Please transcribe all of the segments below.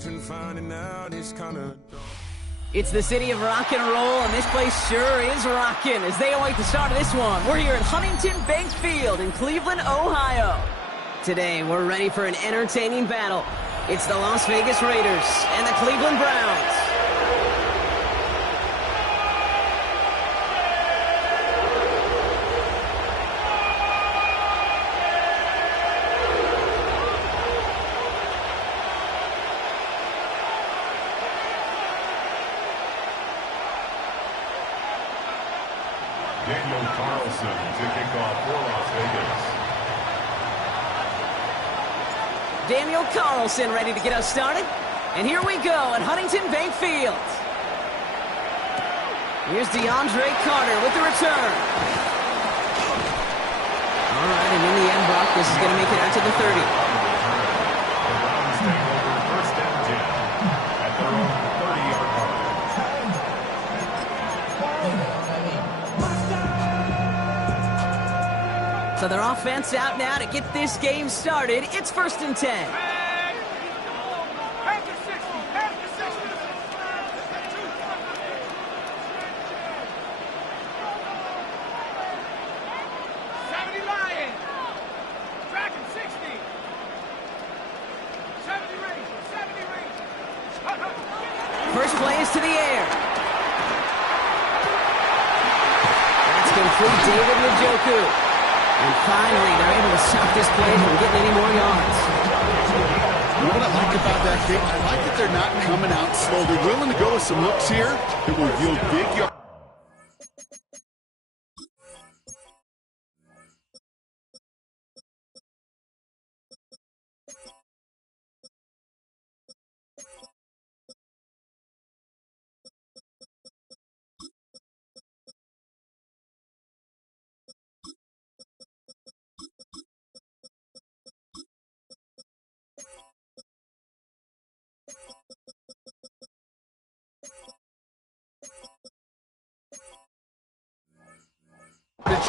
truth and finding out is kind of... It's the city of rock and roll, and this place sure is rocking as they await the start of this one. We're here at Huntington Bank Field in Cleveland, Ohio. Today, we're ready for an entertaining battle. It's the Las Vegas Raiders and the Cleveland Browns. Daniel Carlson to kick off for Las Vegas. Daniel Carlson ready to get us started. And here we go at Huntington Bank Field. Here's DeAndre Carter with the return. All right, and in the end, Brock, this is going to make it out to the 30. The Browns take over first and 10 at their own 30-yard line. So their offense out now to get this game started. It's first and 10. First play is to the air. That's complete. David Njoku. And finally, they're able to stop this play from getting any more yards. You know what I like about that kick? I like that they're not coming out slow. They're willing to go with some looks here that will yield big yards.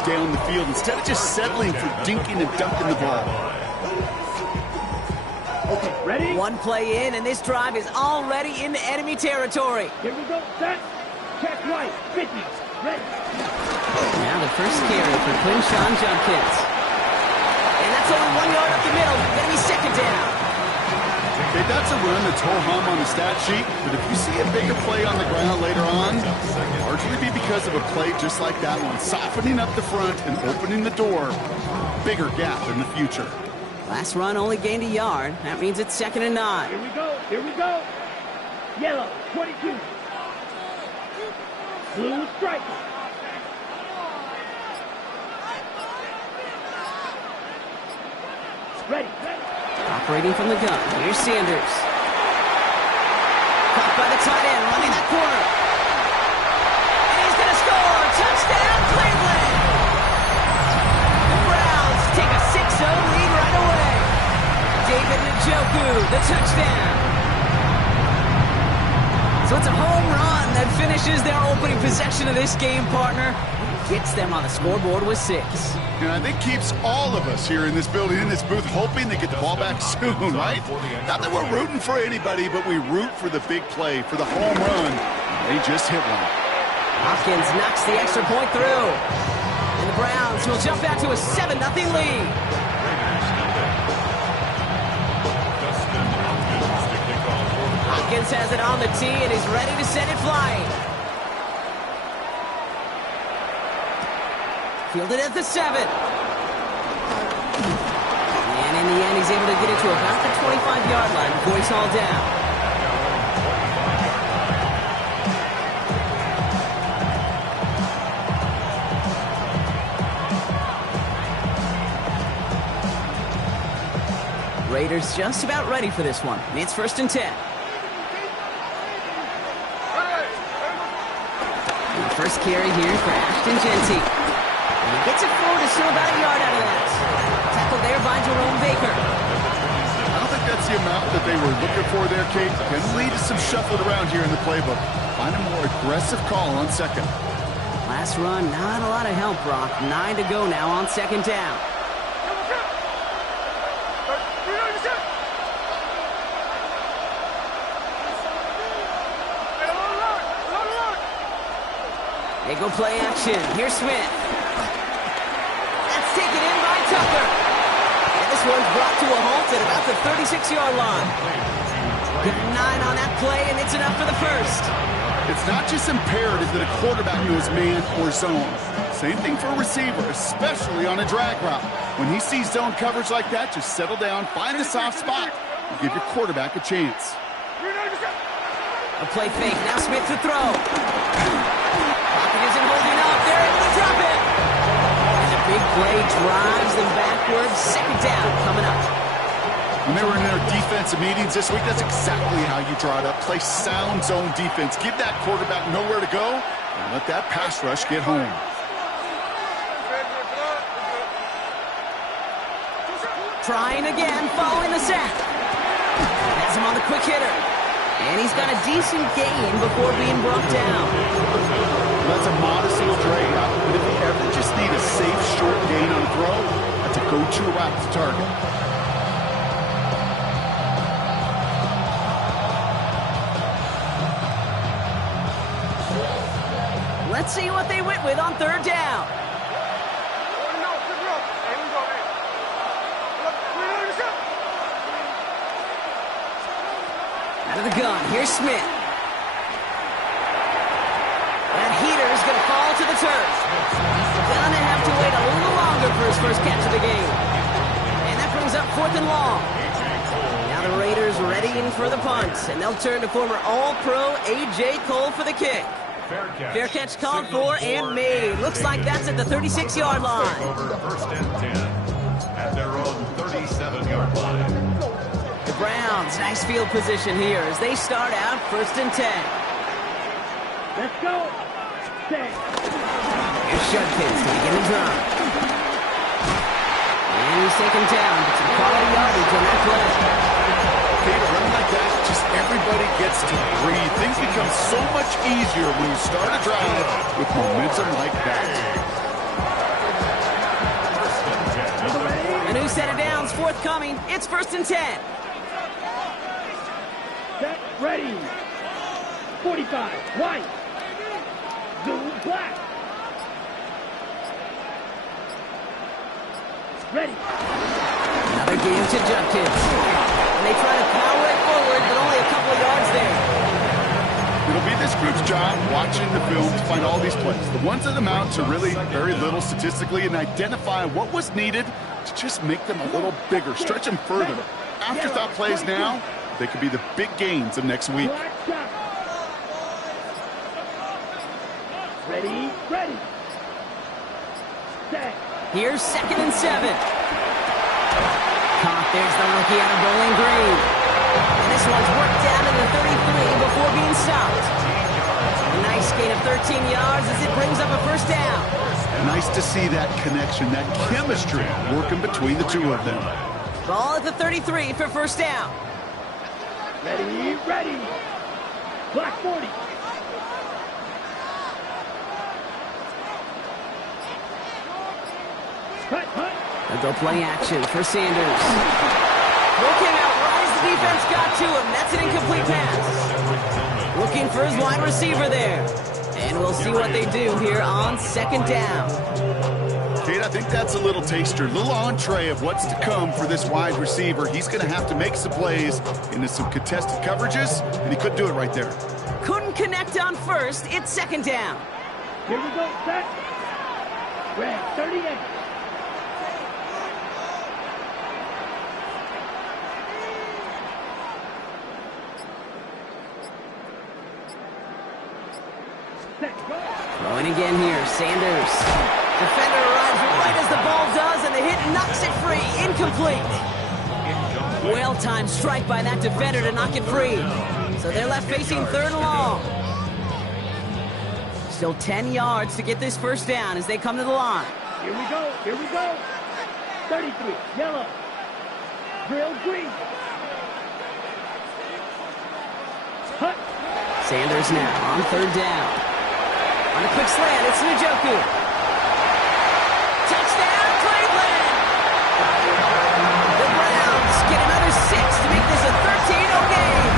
Down the field instead of just settling for dinking and dunking the ball. Okay, ready? One play in, and this drive is already into enemy territory. Here we go, set, check right, 50, ready. Now the first carry for Quinshawn Judkins. And that's only 1 yard up the middle. Gonna be second down. Okay, that's a run that's ho-hum on the stat sheet, but if you see a bigger play on the ground later on, largely be because of a play just like that one, softening up the front and opening the door, bigger gap in the future. Last run only gained a yard. That means it's second and 9. Here we go, here we go. Yellow, 22. Blue striker. Ready, ready. Operating from the gun, here's Sanders. Caught by the tight end, running that corner. And he's going to score! Touchdown, Cleveland! The Browns take a 6-0 lead right away. David Njoku, the touchdown. So it's a home run that finishes their opening possession of this game, partner. Gets them on the scoreboard with 6. And I think keeps all of us here in this building, in this booth, hoping they get the ball back soon, right? Not that we're rooting for anybody, but we root for the big play, for the home run. They just hit one. Hopkins knocks the extra point through. And the Browns will jump out to a 7-0 lead. Hopkins has it on the tee and is ready to send it flying. Fielded at the 7. And in the end, he's able to get it to about the 25-yard line before he's hauled down. Raiders just about ready for this one. It's first and 10. And the first carry here for Ashton Jeanty. And he gets it forward, still about a yard out of that. Tackled there by Jerome Baker. I don't think that's the amount that they were looking for there, Kate. Can lead to some shuffled around here in the playbook. Find a more aggressive call on second. Last run, not a lot of help, Brock. 9 to go now on second down. They go play action. Here's Smith. That's taken in by Tucker. And this one's brought to a halt at about the 36-yard line. Give 9 on that play, and it's enough for the first. It's not just imperative that a quarterback knows man or zone. Same thing for a receiver, especially on a drag route. When he sees zone coverage like that, just settle down, find the soft spot, and give your quarterback a chance. A play fake. Now Smith to throw. Pocket isn't holding up. They're able to drop it. And a big play drives them backwards. Second down coming up. When they were in their defensive meetings this week, that's exactly how you draw it up. Play sound zone defense. Give that quarterback nowhere to go and let that pass rush get home. Trying again, following the sack. Has him on the quick hitter. And he's got a decent gain before being brought down. That's a modest little drag route. But if you ever just need a safe, short gain on a throw, that's a go-to route to target. Let's see what they went with on third down. Out of the gun, here's Smith. That heater's going to fall to the turf. Gonna have to wait a little longer for his first catch of the game. And that brings up 4th and long. Now the Raiders readying for the punt, and they'll turn to former All-Pro A.J. Cole for the kick. Fair catch called for and made. Looks like that's at the 36-yard line. Over first and 10 at their own 37-yard line. The Browns, nice field position here as they start out 1st and 10. Let's go. Stay. Here's Judkins to begin the drive. And he's taken down, but some quality yardage on that play. Okay, to run like that, just everybody gets to breathe. Things become so much easier when you start a drive with momentum like that. A new set of downs forthcoming. It's 1st and 10. Set. Ready. 45. White. Blue. Black. Ready. Another game to Judkins. And they try to power it forward, but only a couple of yards there. It'll be this group's job watching the film to find all these plays. The ones that amount to really very little statistically and identify what was needed to just make them a little bigger, stretch them further. Afterthought plays now, they could be the big gains of next week. Black shot. Ready. Ready. Set. Here's 2nd and 7. Caught, there's the rookie out of Bowling Green. And this one's worked down to the 33 before being stopped. A nice gain of 13 yards as it brings up a 1st down. Nice to see that connection, that chemistry working between the two of them. Ball at the 33 for 1st down. Ready. Ready. Black 40. Hut. Hut. They'll go play action for Sanders. Looking out wide as the defense got to him. That's an incomplete pass. Looking for his wide receiver there. And we'll see what they do here on 2nd down. Kate, I think that's a little taster, a little entree of what's to come for this wide receiver. He's going to have to make some plays into some contested coverages, and he couldn't do it right there. Couldn't connect on 1st. It's 2nd down. Here we go. Set. Red 38. Throwing again here, Sanders. Defender arrives right as the ball does, and the hit knocks it free. Incomplete. Well-timed strike by that defender to knock it free. So they're left facing 3rd and long. Still 10 yards to get this 1st down as they come to the line. Here we go. Here we go. 33. Yellow. Drill green. Hut. Sanders now on 3rd down. On a quick slant, it's Njoku. Touchdown, Cleveland! The Browns get another 6 to make this a 13-0 game.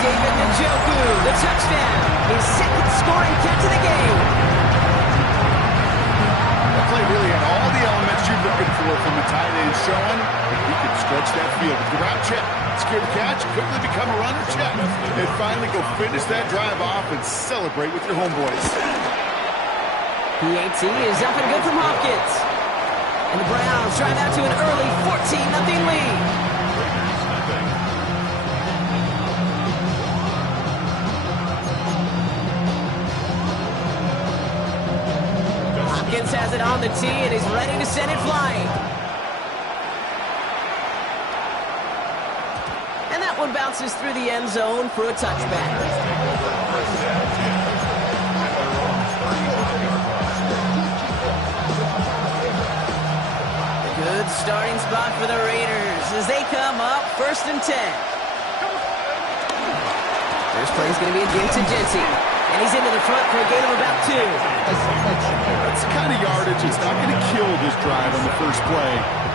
David Njoku, the touchdown. His 2nd scoring catch of the game. tight end showing that he can stretch that field. With the route check, secure the catch, quickly become a runner check, and finally go finish that drive off and celebrate with your homeboys. PAT is up and good from Hopkins. And the Browns drive out to an early 14-0 lead. Hopkins has it on the tee and is ready to send it flying. And that one bounces through the end zone for a touchback. Good starting spot for the Raiders as they come up 1st and 10. First play is going to be against Genty. And he's into the front for a gain of about 2. That's the kind of yardage. It's not going to kill this drive on the first play.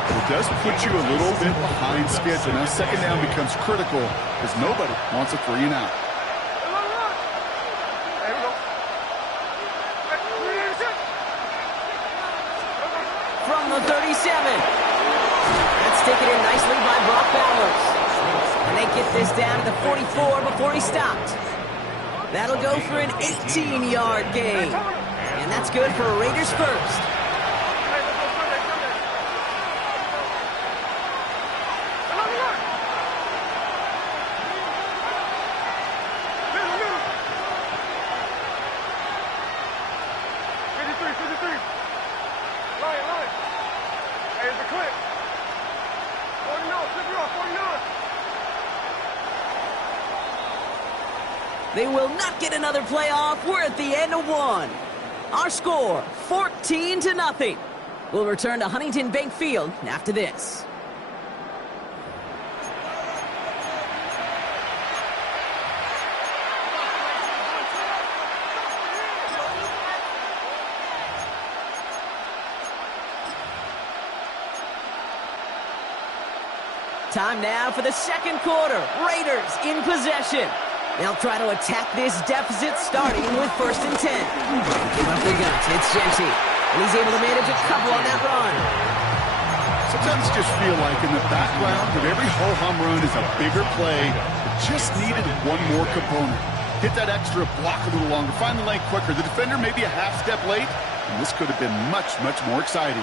But it does put you a little bit behind schedule. Now second down becomes critical as nobody wants a 3 and out. From the 37. That's taken in nicely by Brock Bowers. And they get this down to the 44 before he stopped. That'll go for an 18-yard gain. And that's good for Raiders first. They will not get another play off. We're at the end of 1. Our score, 14-0. We'll return to Huntington Bank Field after this. Time now for the second quarter. Raiders in possession. They'll try to attack this deficit starting with 1st and 10. Give up the guns. It's Genty. And he's able to manage a couple on that run. Sometimes just feel like in the background of every ho-hum run is a bigger play that just needed one more component. Hit that extra block a little longer. Find the lane quicker. The defender may be a half step late, and this could have been much, much more exciting.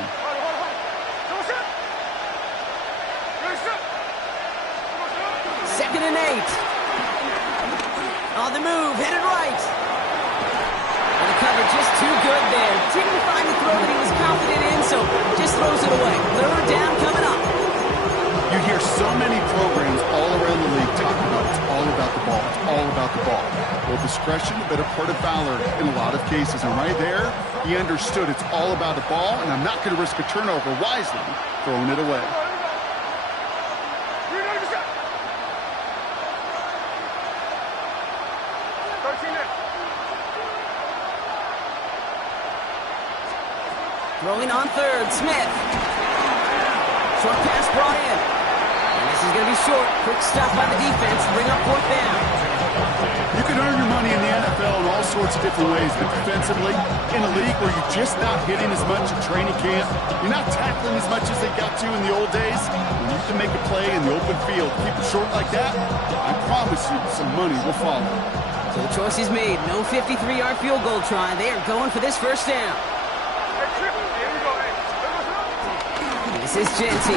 2nd and 8. On the move, headed right. And the cover just too good there. Didn't find the throw that he was confident in, so just throws it away. 3rd down coming up. You hear so many programs all around the league talking about it's all about the ball. It's all about the ball. Well, discretion, a better part of valor in a lot of cases. And right there, he understood it's all about the ball, and I'm not going to risk a turnover wisely, throwing it away. Throwing on 3rd, Smith. Short pass brought in. And this is going to be short. Quick stop by the defense to bring up 4th down. You can earn your money in the NFL in all sorts of different ways, but defensively, in a league where you're just not hitting as much at training camp, you're not tackling as much as they got to in the old days, when you can make a play in the open field, keep it short like that, I promise you some money will follow. So the choice is made. No 53-yard field goal try. They are going for this 1st down. This is Genty.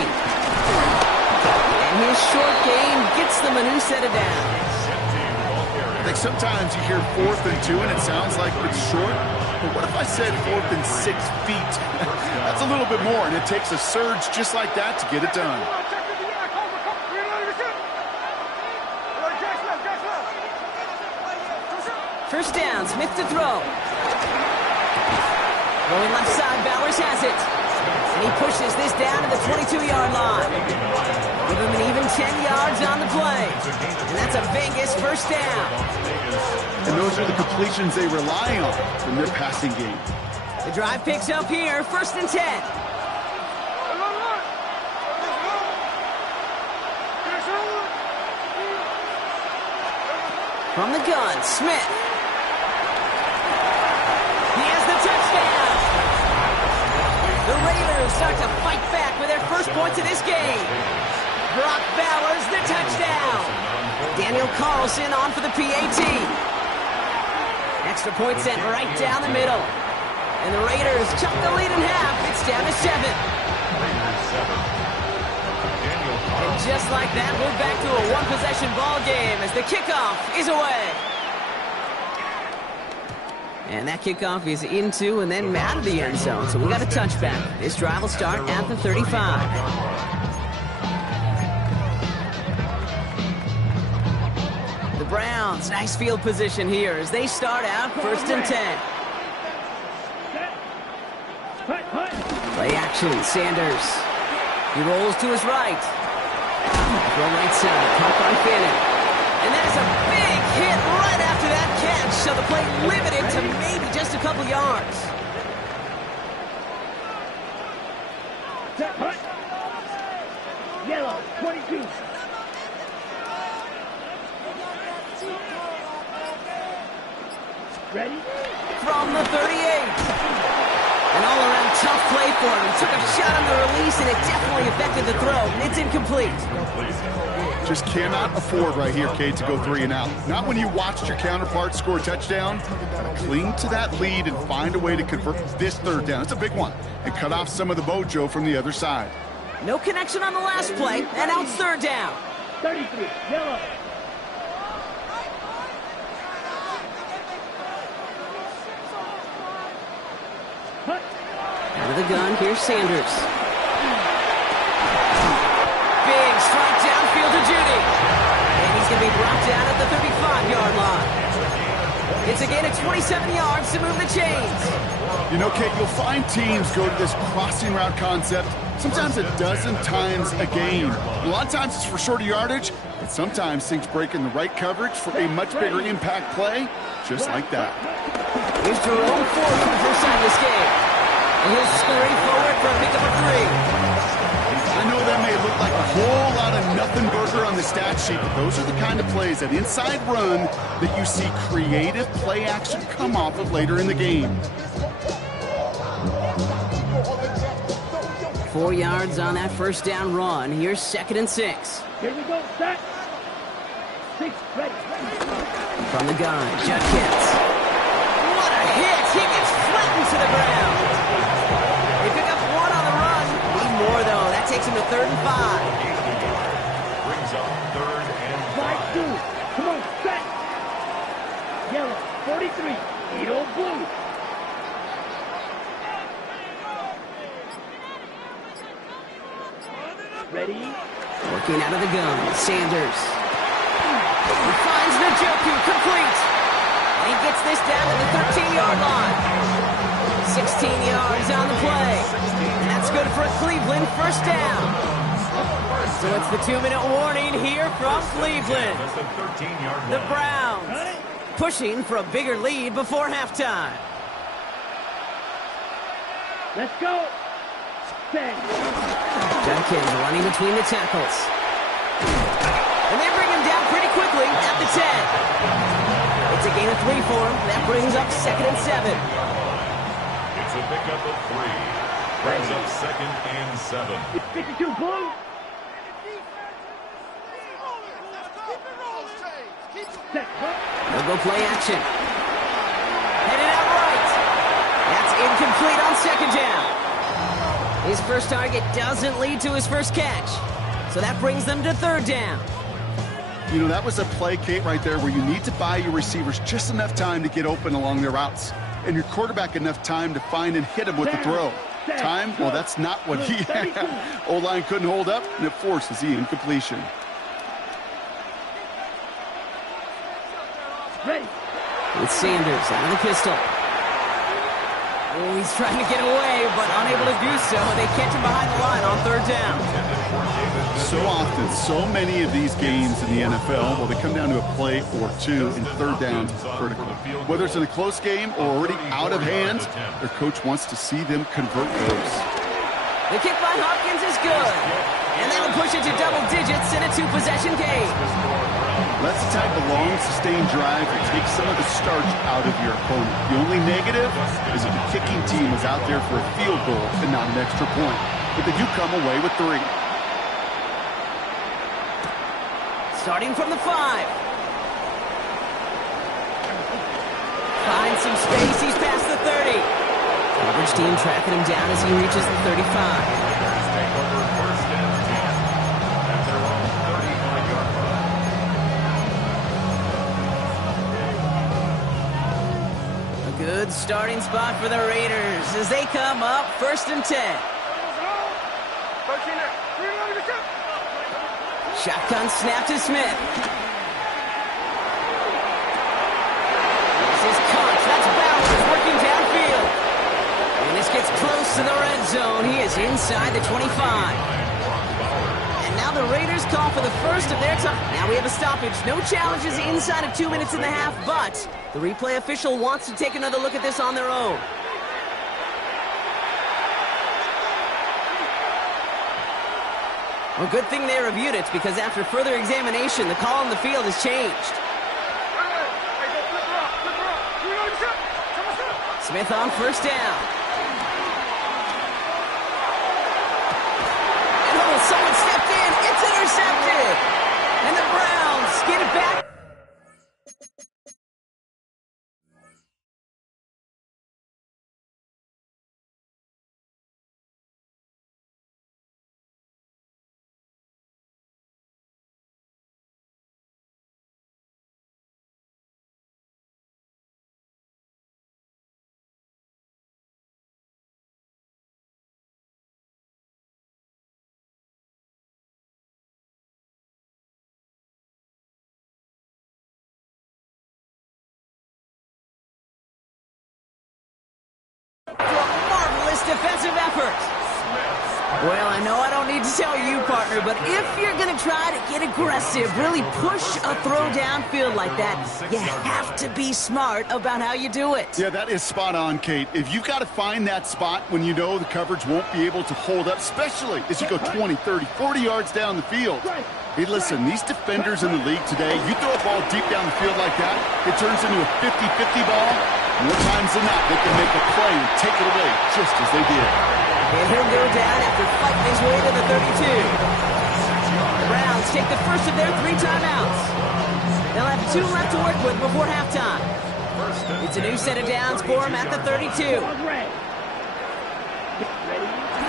And his short game gets them a new set of downs. I think sometimes you hear 4th and 2 and it sounds like it's short. But what if I said 4th and 6 feet? That's a little bit more, and it takes a surge just like that to get it done. First down, Smith to throw. Going left side, Bowers has it. And he pushes this down to the 22-yard line. Give him an even 10 yards on the play. And that's a Vegas 1st down. And those are the completions they rely on from their passing game. The drive picks up here, 1st and 10. From the gun, Smith. He has the touchdown. The Raiders Raiders start to fight back with their first points of this game. Brock Bowers, the touchdown. Daniel Carlson on for the PAT. Extra point sent right down the middle. And the Raiders chop the lead in half. It's down to 7. And just like that, we're back to a one-possession ball game as the kickoff is away. And that kickoff is into and then out of the end zone. So we got a touchback. This drive will start at the 35. The Browns, nice field position here as they start out 1st and 10. Play action, Sanders. He rolls to his right. Throw right side, pump on Fannin. And that is a big hit right after that catch, so the play limited to maybe just a couple yards. Yellow, 22. Ready? From the 38. An all-around tough play for him. He took a shot on the release, and it definitely affected the throw. It's incomplete. Just cannot afford right here, Kate, to go 3 and out. Not when you watched your counterpart score a touchdown. Cling to that lead and find a way to convert this 3rd down. It's a big one. And cut off some of the mojo from the other side. No connection on the last play, and now it's 3rd down. 33, yellow. Out of the gun, here's Sanders. Big strike downfield to Judy. And he's going to be brought down at the 35-yard line. It's a gain of 27 yards to move the chains. You know, Kate, you'll find teams go to this crossing route concept sometimes a dozen times a game. A lot of times it's for shorter yardage, but sometimes things break in the right coverage for a much bigger impact play, just like that. Here's Jerome Ford for the first time this game. And he'll scurry forward for a pickup of 3. I know that may look like a whole lot of nothing burger on the stat sheet, but those are the kind of plays, that inside run, that you see creative play action come off of later in the game. 4 yards on that first down run. Here's 2nd and 6. Here we go, set. 6, ready. From the gun, Judkins. What a hit! He gets flattened to the ground. They pick up 1 on the run. Need more, though. That takes him to 3rd and 5. Brings up 3rd and 5. 5-2. Come on, set. Yellow, 43. Edo blue. Ready? Working out of the gun, Sanders. He finds Njoku, complete. And he gets this down to the 13-yard line. 16 yards on the play. And that's good for a Cleveland 1st down. So it's the 2-minute warning here from Cleveland. The Browns pushing for a bigger lead before halftime. Let's go. Set. Judkins running between the tackles. And they bring him down pretty quickly at the 10. It's a gain of 3 for him. That brings up 2nd and 7. It's a pickup of 3. Brings up 2nd and 7. It's 52 blue. Set. They'll go play action. Headed out right. That's incomplete on 2nd down. His first target doesn't lead to his first catch. So that brings them to 3rd down. You know, that was a play, Kate, right there where you need to buy your receivers just enough time to get open along their routes. And your quarterback enough time to find and hit him with the throw. Time? Well, that's not what he had. O-line couldn't hold up, and it forces the incompletion. Ready. With Sanders out of the pistol. Oh, he's trying to get away, but unable to do so. They catch him behind the line on 3rd down. So often, so many of these games in the NFL, well, they come down to a play or 2 in 3rd downs vertical. Whether it's in a close game or already out of hand, their coach wants to see them convert those. The kick by Hopkins is good. And that'll push it to double digits in a 2-possession game. Let's attack the long, sustained drive and take some of the starch out of your opponent. The only negative is if the kicking team is out there for a field goal and not an extra point. But they do come away with 3. Starting from the 5. Finds some space. He's past the 30. Coverage team tracking him down as he reaches the 35. Take over first and 10 at their own 35-yard line. A good starting spot for the Raiders as they come up first and 10. Shotgun snap to Smith. This is Cox. That's Bowers working downfield. And this gets close to the red zone. He is inside the 25. And now the Raiders call for the first of their time. Now we have a stoppage. No challenges inside of 2 minutes and a half, but the replay official wants to take another look at this on their own. Well, good thing they reviewed it, because after further examination, the call on the field has changed. Smith on first down. And oh, someone stepped in. It's intercepted. And the Browns get it back. Marvelous defensive effort. Well, I know I don't need to tell you, partner, but if you're going to try to get aggressive, really push a throw downfield like that, you have to be smart about how you do it. Yeah, that is spot on, Kate. If you've got to find that spot when you know the coverage won't be able to hold up, especially as you go 20, 30, 40 yards down the field. Hey, listen, these defenders in the league today, you throw a ball deep down the field like that, it turns into a 50-50 ball. More times than not, they can make a play and take it away just as they did. And he'll go down after fighting his way to the 32. The Browns take the first of their 3 timeouts. They'll have 2 left to work with before halftime. It's a new set of downs for them at the 32.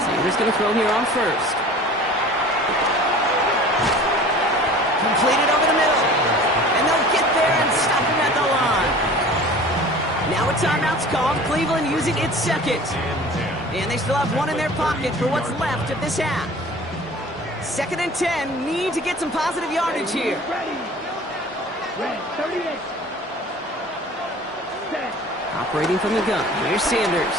Sanders going to throw here on first. Completed over the middle. And they'll get there and stop him at the line. Now a timeout's called. Cleveland using its second. And they still have 1 in their pocket for what's left of this half. 2nd and 10. Need to get some positive yardage here. Operating from the gun. Here's Sanders.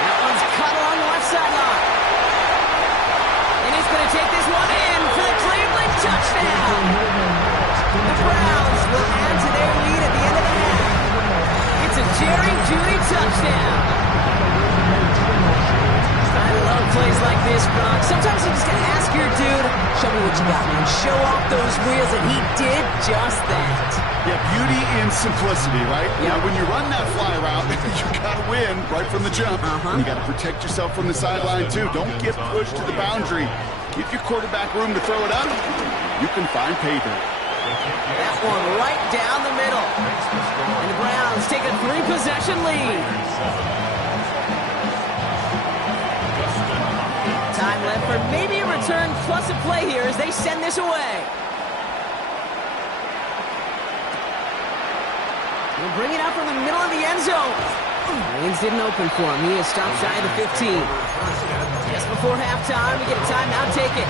That one's cut along the left sideline. And he's going to take this one in for the Cleveland touchdown. The Browns will add to their lead at the end of the half. It's a Jerry Jeudy touchdown. I love plays like this, Bronx. Sometimes you just gotta ask your dude, show me what you got, man. Show off those wheels, and he did just that. Yeah, beauty and simplicity, right? Yep. Now, when you run that fly route, you gotta win right from the jump. And you gotta protect yourself from the sideline, too. Don't get pushed to the boundary. Give your quarterback room to throw it up. You can find payback. That one right down the middle. And the Browns take a 3-possession lead. Time left for maybe a return plus a play here as they send this away. They'll bring it out from the middle of the end zone. Lanes didn't open for him. He is stopped shy of the 15. Just before halftime, we get a timeout taken.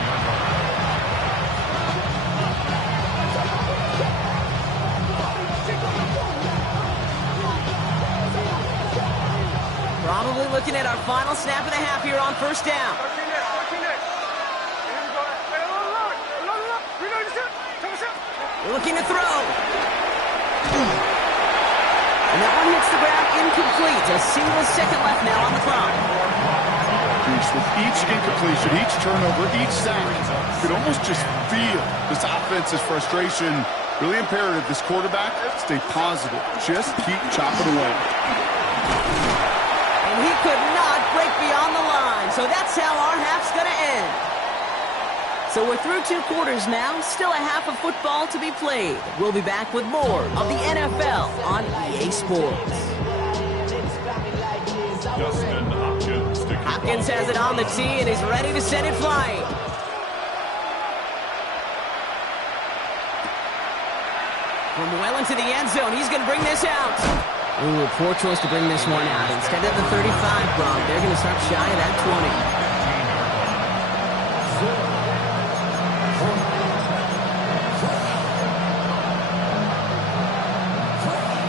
Probably looking at our final snap of the half here on first down. Looking to throw. And that one hits the ground incomplete. A single second left now on the clock. finish with each incompletion, each turnover, each sack. You could almost just feel this offense's frustration. Really imperative this quarterback stay positive. Just keep chopping away. And he could not break beyond the line, so that's how our half's going to end. So we're through 2 quarters now, still a half of football to be played. We'll be back with more of the NFL on EA Sports. Justin Hopkins to kick Hopkins off. has it on the tee and is ready to send it flying. From well into the end zone, he's going to bring this out. Ooh, poor choice to bring this one out. Instead of the 35, Bronk, they're going to start shy of that 20.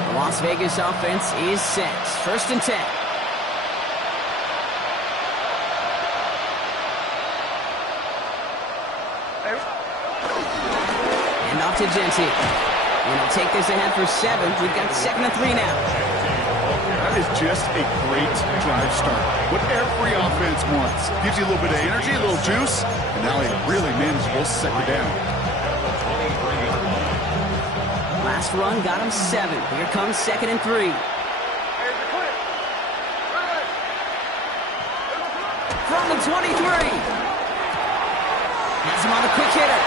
The Las Vegas offense is set. 1st and 10. And off to Genty. And he'll take this ahead for 7. We've got 2nd and 3 now. That is just a great drive start. What every offense wants. Gives you a little bit of energy, a little juice, and now a really manageable 2nd down. Last run got him 7. Here comes 2nd and 3. From the 23. Has him on the quick hitter.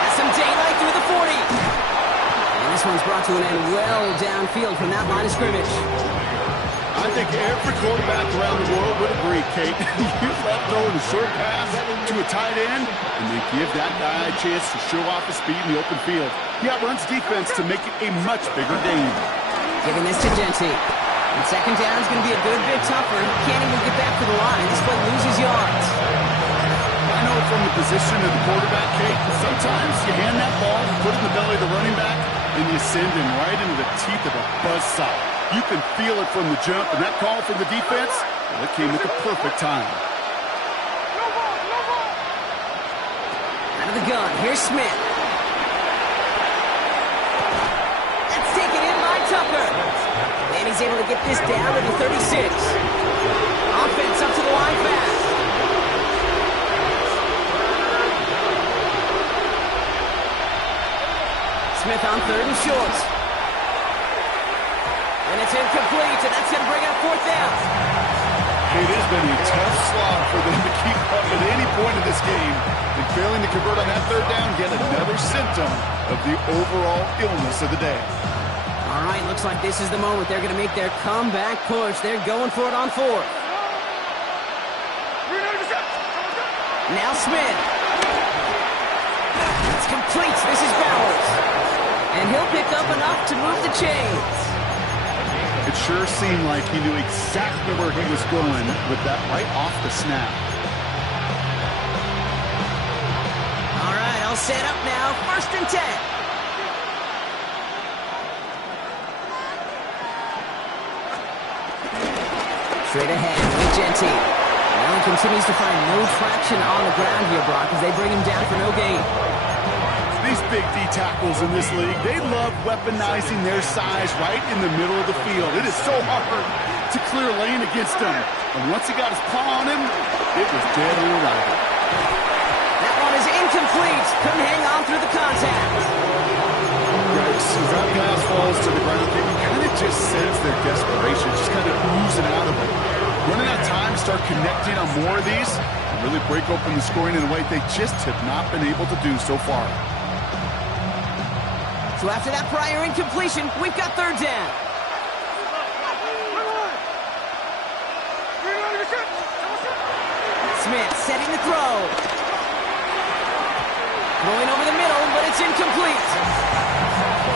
Has some daylight through the 40. And this one's brought to an end well downfield from that line of scrimmage. I think every quarterback around the world would agree, Kate. You love throwing a short pass to a tight end, and they give that guy a chance to show off his speed in the open field. He outruns defense to make it a much bigger game. Giving this to Genty. And 2nd down is going to be a good bit tougher. He can't even get back to the line. This play loses yards. I know from the position of the quarterback, Kate, sometimes you hand that ball, put it in the belly of the running back, and you send him right into the teeth of a buzzsaw. You can feel it from the jump, and that call from the defense, well, it came at the perfect time. Out of the gun, here's Smith. That's taken in by Tucker. And he's able to get this down to the 36. Offense up to the line fast. Smith on 3rd and short. And it's incomplete, and that's going to bring up 4th down. It has been a tough slog for them to keep up at any point in this game. And failing to convert on that 3rd down, yet another symptom of the overall illness of the day. All right, looks like this is the moment. They're going to make their comeback push. They're going for it on 4th. Now Smith. It's complete. This is Bowers. And he'll pick up enough to move the chains. It sure seemed like he knew exactly where he was going with that right off the snap. All right, I'll set up now. 1st and 10. Straight ahead with Genty. Allen continues to find no traction on the ground here, Brock, as they bring him down for no gain. These big D tackles in this league, they love weaponizing their size right in the middle of the field. It is so hard to clear lane against him. And once he got his paw on him, it was dead on arrival. That one is incomplete. Couldn't hang on through the contact. Yikes. As that pass falls to the ground, you can kind of just sense their desperation, just kind of oozing out of them. Running out of time to start connecting on more of these and really break open the scoring in a way they just have not been able to do so far. So after that prior incompletion, we've got 3rd down. Smith setting the throw. Throwing over the middle, but it's incomplete.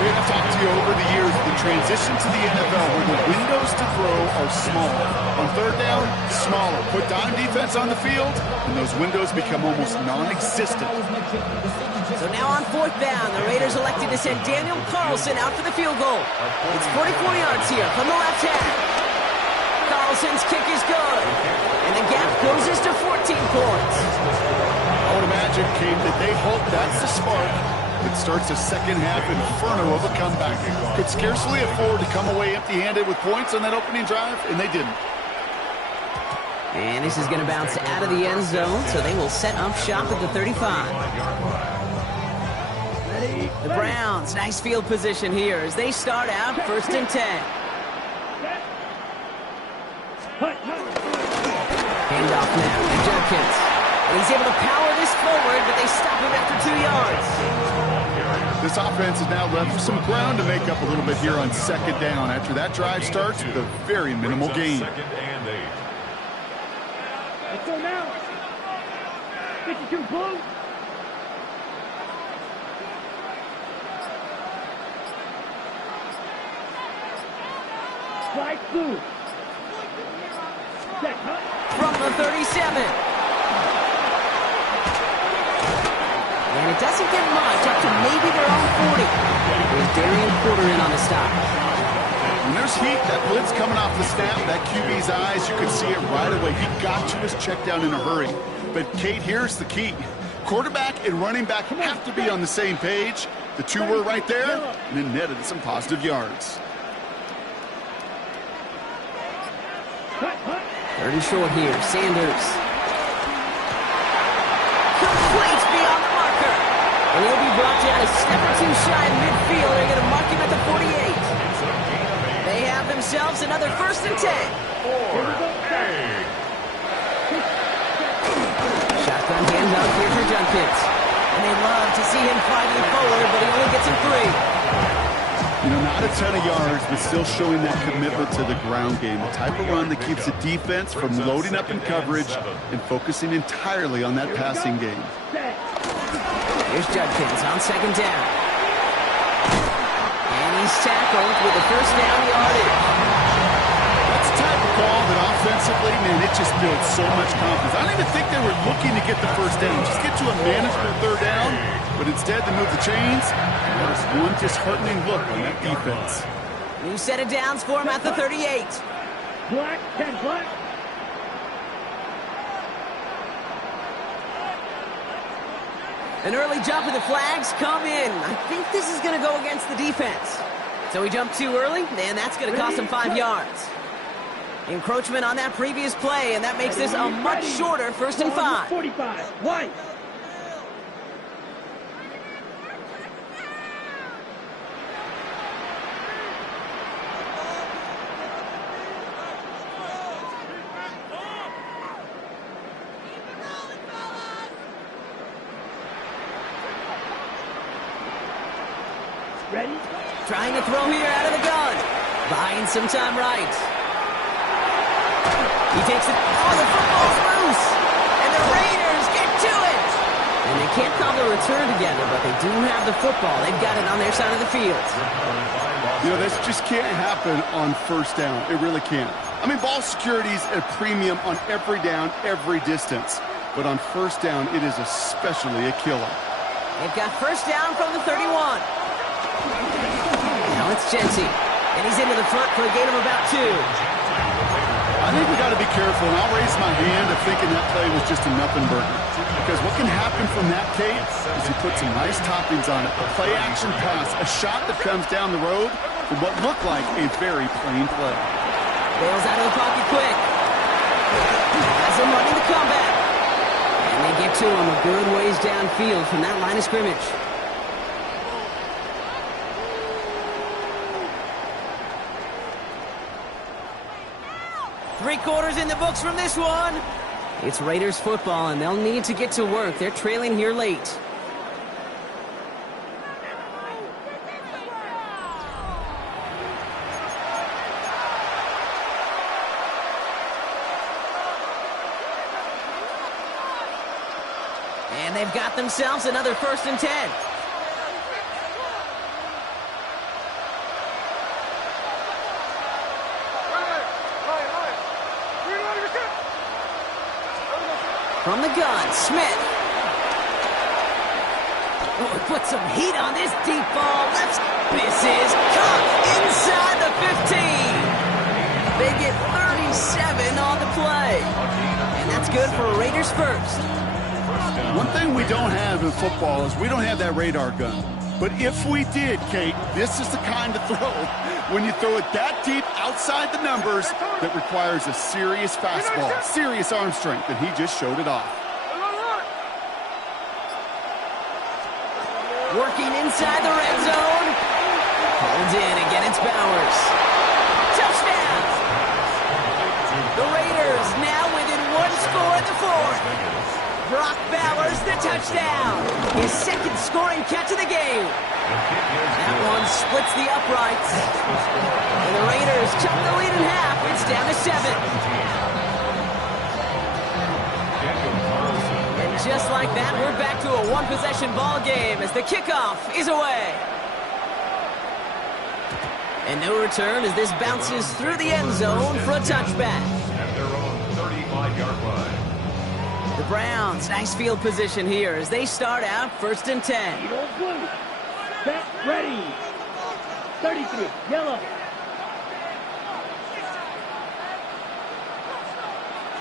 I've talked to you over the years, the transition to the NFL where the windows to throw are smaller. On 3rd down, smaller. Put dime defense on the field, and those windows become almost non-existent. So now on 4th down, the Raiders elected to send Daniel Carlson out for the field goal. It's 44 yards here from the left half. Carlson's kick is good, and the gap closes to 14 points. I would imagine, Kate, that they hope that's the spark that starts a second half inferno of a comeback. Could scarcely afford to come away empty-handed with points on that opening drive, and they didn't. And this is going to bounce out of the end zone, so they will set up shop at the 35. The Browns, nice field position here as they start out 1st and 10. Handoff now to Judkins. And he's able to power this forward, but they stop him after 2 yards. This offense is now left with some ground to make up a little bit here on 2nd down after that drive starts with a very minimal gain. 2nd and 8. Let's go now. 52 blue. Flag blue. Set, huh? From the 37. And it doesn't get much, up to maybe their own 40. There's Darian Porter in on the stop. When there's heat, that blitz coming off the snap, that QB's eyes, you could see it right away. He got to his check down in a hurry. But, Kate, here's the key. Quarterback and running back have to be on the same page. The two were right there, and it netted some positive yards. 30 short here, Sanders. Complete beyond the marker. And he'll be brought down a step or two shy of midfield. They're going to mark him at the 48. They have themselves another 1st and 10. Shotgun handoff here for Judkins. And they love to see him fighting forward, but he only gets him 3. You know, not a ton of yards, but still showing that commitment to the ground game. The type of run that keeps the defense from loading up in coverage and focusing entirely on that passing game. Here's Judkins on 2nd down. And he's tackled with the 1st down yardage. That's the type of call that offensively, man, it just builds so much confidence. I don't even think they were looking to get the 1st down. Just get to a manageable 3rd down, but instead they move the chains. There's one disheartening look on that defense. New set of downs for him at the 38. Black, 10 black. An early jump of the flags come in. I think this is going to go against the defense. So he jumped too early, and that's going to cost him 5 yards. Encroachment on that previous play, and that makes this a much shorter 1st and 5. 45, white. Ready? Trying to throw here out of the gun. Buying some time right. He takes it. Oh, the football's loose. And the Raiders get to it. And they can't call the return together, but they do have the football. They've got it on their side of the field. You know, this just can't happen on 1st down. It really can't. I mean, ball security's a premium on every down, every distance. But on 1st down, it is especially a killer. They've got 1st down from the 31. Now it's Jency, and he's into the front for a gain of about 2. I think we got to be careful, and I'll raise my hand of thinking that play was just a nothing burger. Because what can happen from that, Kate, is you put some nice toppings on it. A play-action pass, a shot that comes down the road for what looked like a very plain play. Bails out of the pocket quick. Has him running the comeback. And they get to him a good ways downfield from that line of scrimmage. Three-quarters in the books from this one. It's Raiders football, and they'll need to get to work. They're trailing here late. And they've got themselves another 1st and 10. From the gun, Smith. Oh, put some heat on this deep ball. Misses. Caught inside the 15. They get 37 on the play. And that's good for Raiders 1st. One thing we don't have in football is we don't have that radar gun. But if we did, Kate, this is the kind of throw when you throw it that deep outside the numbers that requires a serious fastball, serious arm strength, and he just showed it off. Working inside the red zone. Pulled in. Again, it's Bowers. Touchdown! The Raiders now within one score in the fourth. Brock Bowers, the touchdown. His second scoring catch of the game. That one splits the uprights. And the Raiders chop the lead in half. It's down to 7. Just like that, we're back to a one-possession ball game as the kickoff is away. And no return as this bounces through the end zone for a touchback. At their own 35-yard line. The Browns, nice field position here as they start out 1st and 10. Set, ready. 33, yellow.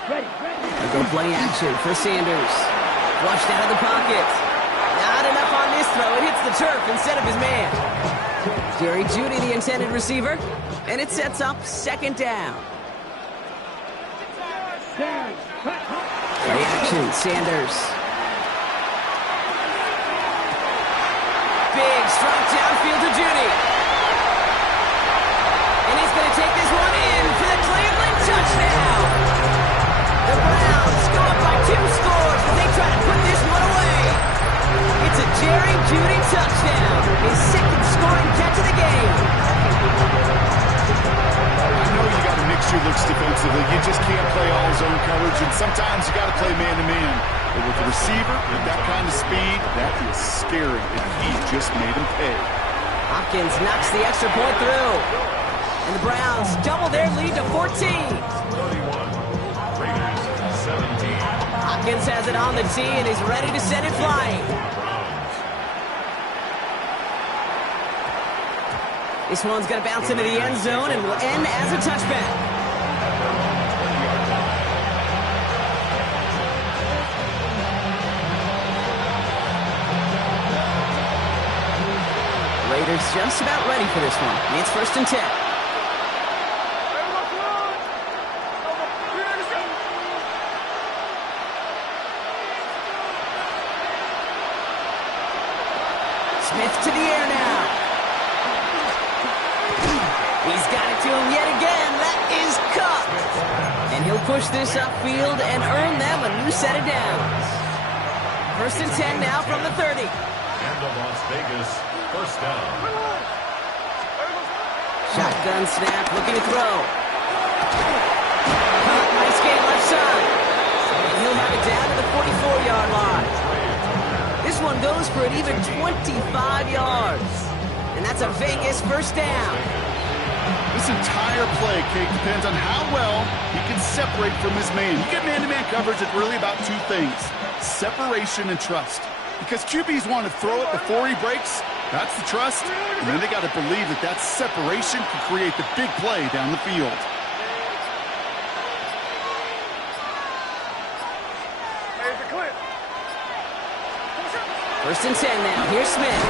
Ready. They go play action for Sanders. Flushed out of the pocket. Not enough on this throw. It hits the turf instead of his man. Jerry Jeudy, the intended receiver. And it sets up 2nd down. Play action, Sanders. Big strike downfield to Jeudy. And he's going to take this one in for the Cleveland touchdown. The Browns go up by 2 scores as they try to put this one away. It's a Jerry Jeudy touchdown, his 2nd scoring catch of the game. I know you got to mix your looks defensively. You just can't play all zone coverage, and sometimes you got to play man-to-man. But with the receiver, with that kind of speed, that is scary, and he just made him pay. Hopkins knocks the extra point through. And the Browns double their lead to 14. 31. Raiders 17. Hopkins has it on the tee and is ready to send it flying. This one's going to bounce into the end zone and will end as a touchback. Raiders just about ready for this one. It's 1st and 10. Smith to the air now. He's got it to him yet again. That is caught. And he'll push this upfield and earn them a new set of downs. 1st and 10 now from the 30. And the Las Vegas 1st down. Shotgun snap, looking to throw. Nice game left side. And he'll have it down to the 44-yard line. This one goes for an even 25 yards. And that's a Vegas 1st down. This entire play, Kate, depends on how well he can separate from his man. You get man-to-man coverage, it's really about 2 things: separation and trust. Because QBs want to throw it before he breaks. That's the trust. And then they got to believe that that separation can create the big play down the field. 1st and 10 now. Here's Smith.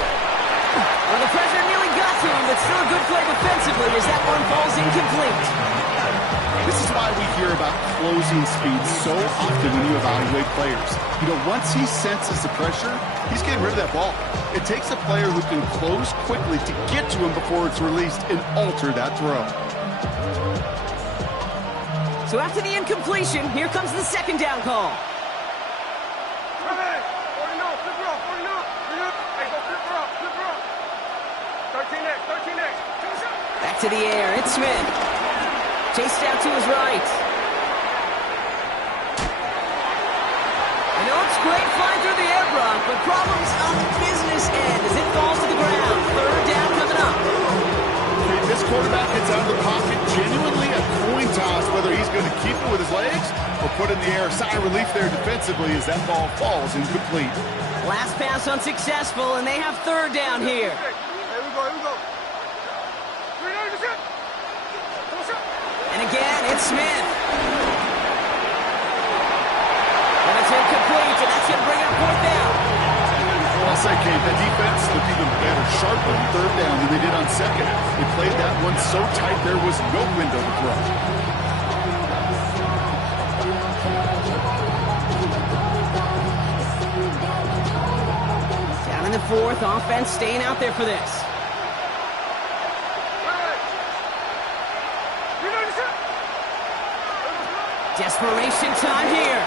Well, the pressure nearly got to him, but still a good play defensively as that one falls incomplete. This is why we hear about closing speed so often when you evaluate players. You know, once he senses the pressure, he's getting rid of that ball. It takes a player who can close quickly to get to him before it's released and alter that throw. So after the incompletion, here comes the 2nd down call. Back to the air, it's Smith. Chased out to his right. And it looks great flying through the air, Brock, but problems on the business end as it falls to the ground. 3rd down coming up. Okay, this quarterback gets out of the pocket, genuinely a coin toss, whether he's going to keep it with his legs or put it in the air. Sigh of relief there defensively as that ball falls incomplete. Last pass unsuccessful, and they have 3rd down here. And again, it's Smith. And it's incomplete, and that's going to bring up 4th down. I'll say, Kate, the defense looked even better second. They played that one so tight there was no window to throw. Down in the fourth, offense staying out there for this. Desperation time here.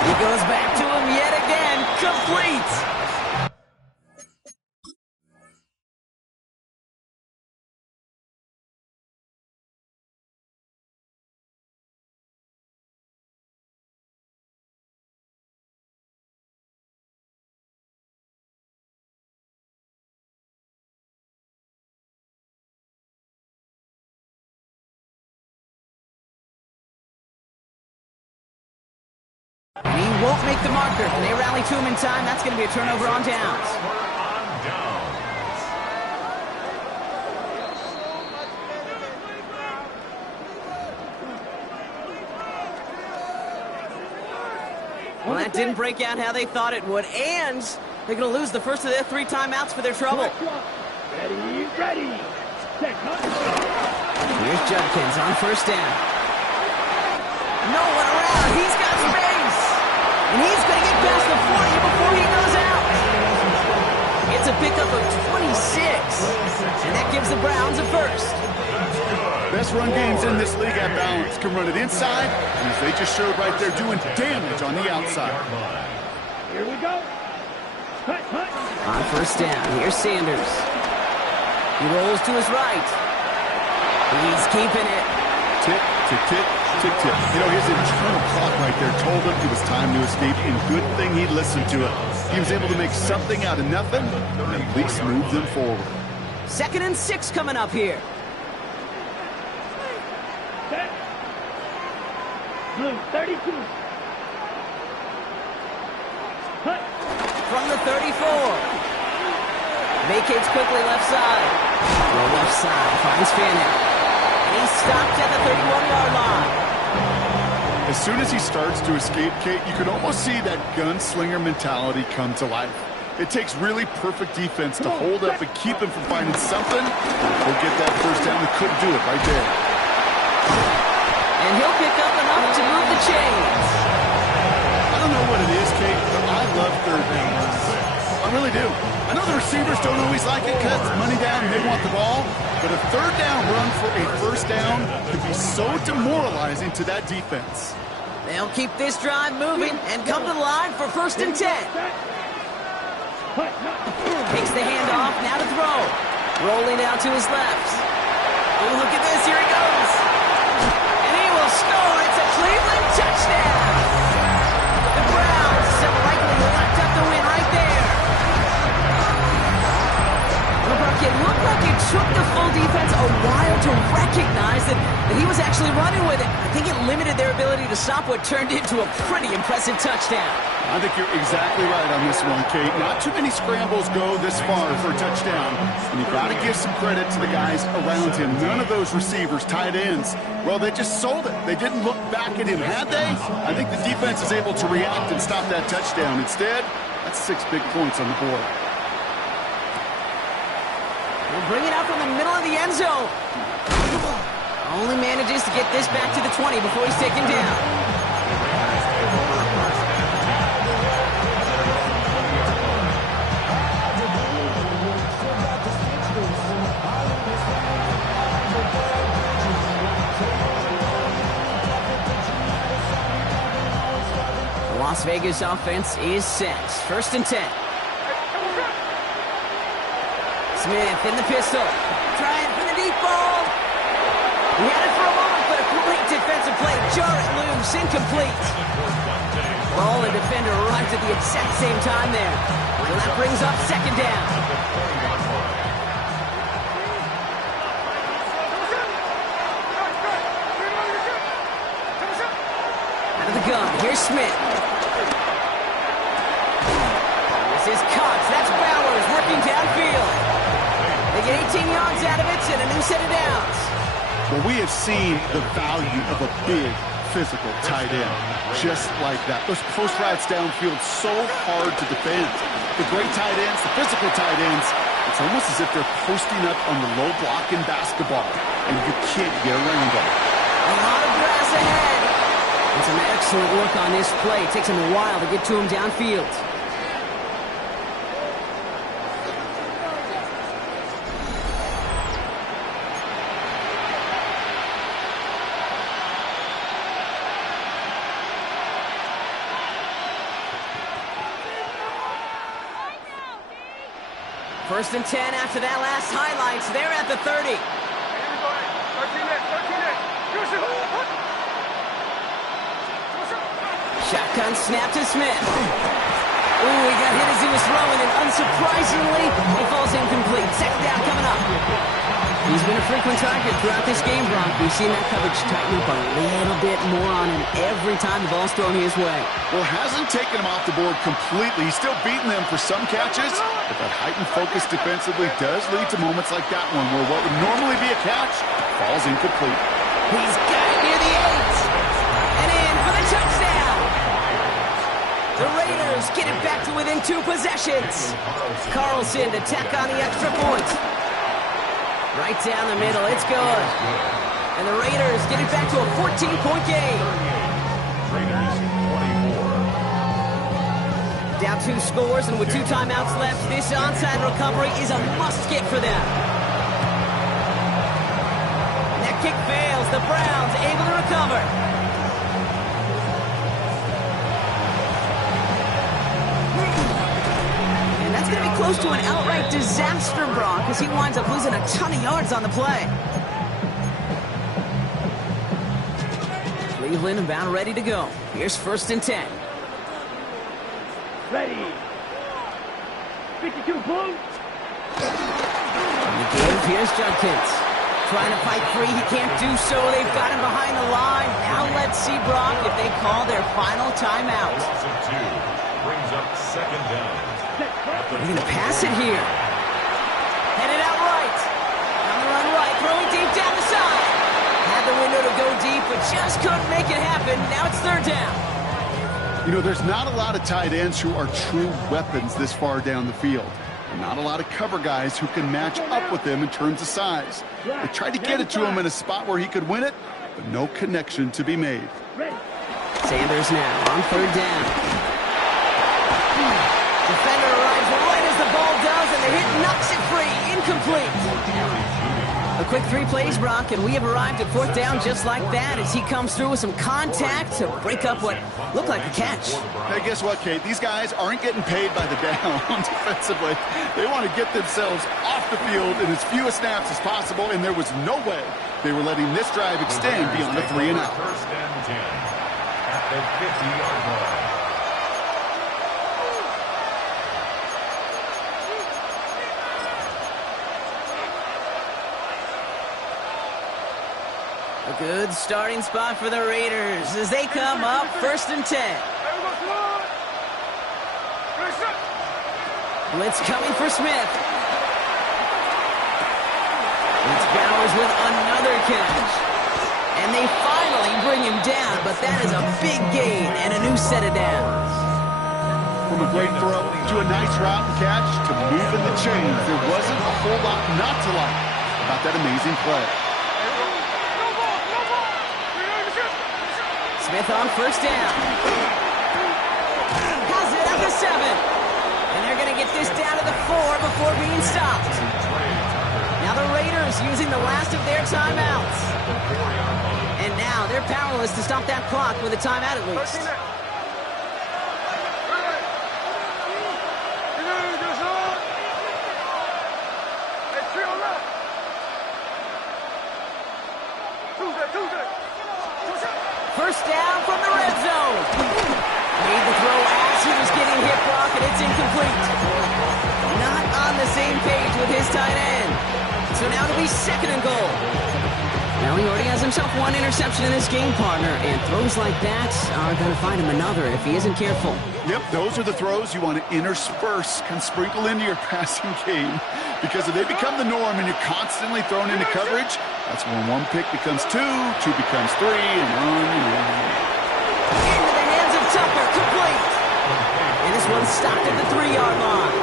He goes back to him yet again. Complete. And he won't make the marker. When they rally to him in time, that's going to be a turnover on downs. Well, that didn't break out how they thought it would. And they're going to lose the first of their 3 timeouts for their trouble. Ready, ready. Here's Judkins on first down. No one around. He's got space. And he's going to get past the 40 before he goes out. It's a pickup of 26. And that gives the Browns a first. Best run games in this league at balance. Can run it inside, and as they just showed right there, doing damage on the outside. Here we go. Cut, cut. On first down, here's Sanders. He rolls to his right. He's keeping it. Tick, tick, tick, tick, tick. You know, his internal clock right there told him it was time to escape, and good thing he listened to it. He was able to make something out of nothing and at least move them forward. 2nd and 6 coming up here. Set. Blue, 32. Cut. From the 34. Vacates quickly left side. The left side finds Fanning. And he's stopped at the 31-yard line. As soon as he starts to escape, Kate, you can almost see that gunslinger mentality come to life. It takes really perfect defense to hold up and keep him from finding something. He'll get that first down. He couldn't do it right there. And he'll pick up enough to move the chains. I don't know what it is, Kate, but I love third downs. I really do. I know the receivers don't always like it because it's money down and they want the ball, but a third down run for a first down could be so demoralizing to that defense. They'll keep this drive moving and come to the line for 1st and 10. Takes the handoff, now to throw. Rolling out to his left. Oh, look at this, here he goes. And he will score. It's a Cleveland touchdown. The Browns have likely locked up the win right there. It looked like it took the full defense a while to recognize that he was actually running with it. I think it limited their ability to stop what turned into a pretty impressive touchdown. I think you're exactly right on this one, Kate. Not too many scrambles go this far for a touchdown. And you've got to give some credit to the guys around him. None of those receivers, tight ends, well, they just sold it. They didn't look back at him, had they? I think the defense is able to react and stop that touchdown. Instead, that's 6 big points on the board. We'll bring it up from the middle of the end zone. Only manages to get this back to the 20 before he's taken down. The Las Vegas offense is set. 1st and 10. Smith in the pistol. Trying for the deep ball. He had it for a moment, but a great defensive play. Jar it loose, incomplete. Ball and defender arrived at the exact same time there. So that brings up 2nd down. Out of the gun, here's Smith. This is Cox. That's Bowers working downfield. They get 18 yards out of it and a new set of downs. Well, we have seen the value of a big physical tight end. Just like that. Those post routes downfield so hard to defend. The great tight ends, the physical tight ends, It's almost as if they're posting up on the low block in basketball, and you can't get around them. A lot of grass ahead. And some excellent work on this play. It takes him a while to get to him downfield. First and 10 after that last highlights. They're at the 30. Shotgun snap to Smith. Ooh, he got hit as he was throwing, and unsurprisingly, he falls incomplete. Second down coming up. He's been a frequent target throughout this game, Brock. We've seen that coverage tighten up a little bit more on him every time the ball's thrown his way. Well, hasn't taken him off the board completely. He's still beating them for some catches, but that heightened focus defensively does lead to moments like that one, where what would normally be a catch falls incomplete. He's got it near the 8. And in for the touchdown. The Raiders get it back to within 2 possessions. Carlson to tack on the extra point. Right down the middle, it's good. And the Raiders get it back to a 14-point game. Raiders 24. Down 2 scores, and with 2 timeouts left, this onside recovery is a must-get for them. And that kick fails. The Browns able to recover. That's going to be close to an outright disaster, Brock, as he winds up losing a ton of yards on the play. Cleveland about ready to go. Here's first and 10. Ready. 52 points. On the give, here's Judkins. Trying to fight free, he can't do so. They've got him behind the line. Now let's see, Brock, if they call their final timeout. Loss of 2 brings up second down. They're going to pass it here. Headed out right. On the run right, throwing deep down the side. Had the window to go deep, but just couldn't make it happen. Now it's third down. You know, there's not a lot of tight ends who are true weapons this far down the field. And not a lot of cover guys who can match up with him in terms of size. They tried to get it to him in a spot where he could win it, but no connection to be made. Sanders now on third down. Defender arrives right as the ball does, and the hit knocks it free. Incomplete. A quick 3 plays, Brock, and we have arrived at fourth down just like that as he comes through with some contact to break up what looked like a catch. Hey, guess what, Kate? These guys aren't getting paid by the down defensively. They want to get themselves off the field in as few snaps as possible, and there was no way they were letting this drive extend beyond a 3-and-out. First and 10 at the 50-yard line. A good starting spot for the Raiders as they come up first and 10. Blitz coming for Smith. It's Bowers with another catch. And they finally bring him down, but that is a big gain and a new set of downs. From a great throw to a nice route and catch to moving the chains, there wasn't a whole lot not to like about that amazing play. Smith on first down. Has it at the 7. And they're going to get this down to the 4 before being stopped. Now the Raiders using the last of their timeouts. And now they're powerless to stop that clock with a timeout at least. First down from the red zone. Made the throw as he was getting hit, Brock, and it's incomplete. Not on the same page with his tight end. So now it'll be second and goal. Now he already has himself 1 interception in this game, partner, and throws like that are going to find him another if he isn't careful. Yep, those are the throws you want to intersperse, can sprinkle into your passing game. Because if they become the norm and you're constantly thrown into coverage, that's when 1 pick becomes 2, 2 becomes 3, and on and on. Into the hands of Tucker, complete. And this one's stopped at the 3-yard line.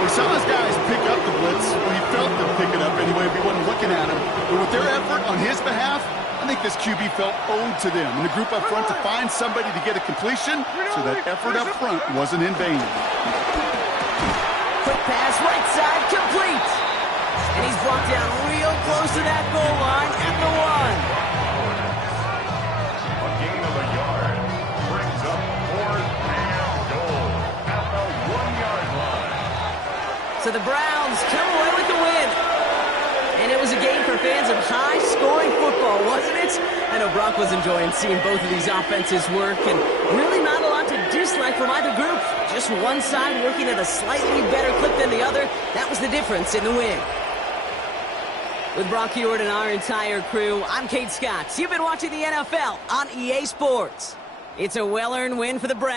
We saw those guys looking at him. But with their effort on his behalf, I think this QB felt owed to them and the group up front to find somebody to get a completion, so that effort up front wasn't in vain. Quick pass, right side, complete. And he's brought down real close to that goal line at the 1. A gain of a yard brings up 4th and goal at the 1-yard line. So the Browns come away with the win. And it was a game for fans of high-scoring football, wasn't it? I know Brock was enjoying seeing both of these offenses work, and really not a lot to dislike from either group. Just one side working at a slightly better clip than the other. That was the difference in the win. With Brock Hewitt and our entire crew, I'm Kate Scott. You've been watching the NFL on EA Sports. It's a well-earned win for the Browns.